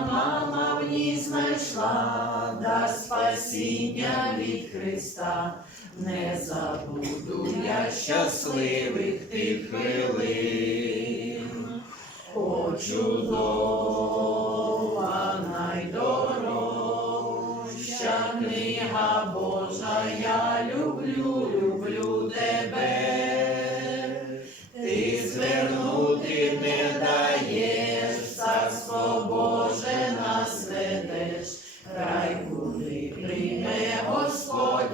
Мама в ній знайшла дар спасіння від Христа. Не забуду я щасливих тих хвилин. О, чудова найдорожча книга Божа, я люблю, люблю тебе.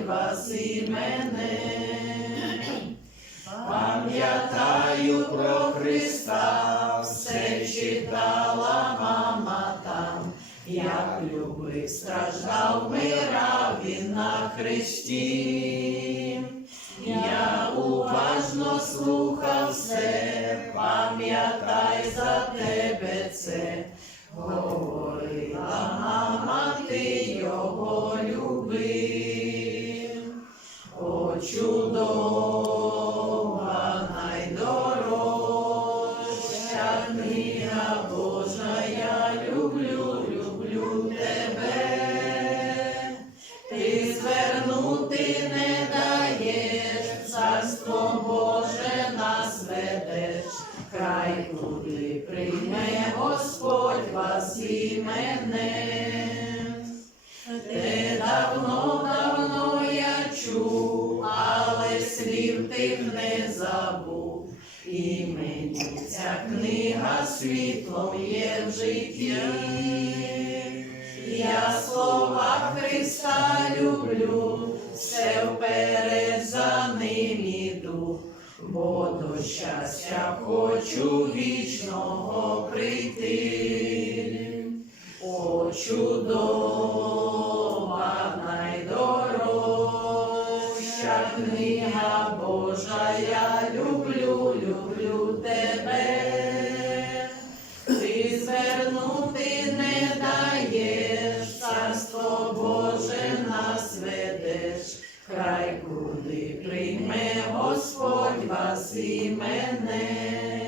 І мене. Пам'ятаю про Христа, все читала мама там, як любив, страждав, мирав він на хресті. Я уважно слухав все, пам'ятай за тебе царство Боже нас ведеш, край куди прийме Господь вас і мене. Те давно, давно я чув, але слів тих не забув. І мені ця книга світлом є в житті. Я слова Христа люблю, все вперед бо до щастя хочу вічного прийти. О, чудова, найдорожча книга Божа, я люблю, люблю тебе. Ти звернути не даєш, царство Боже нас ведеш, край куди прийме Господь спаси мене.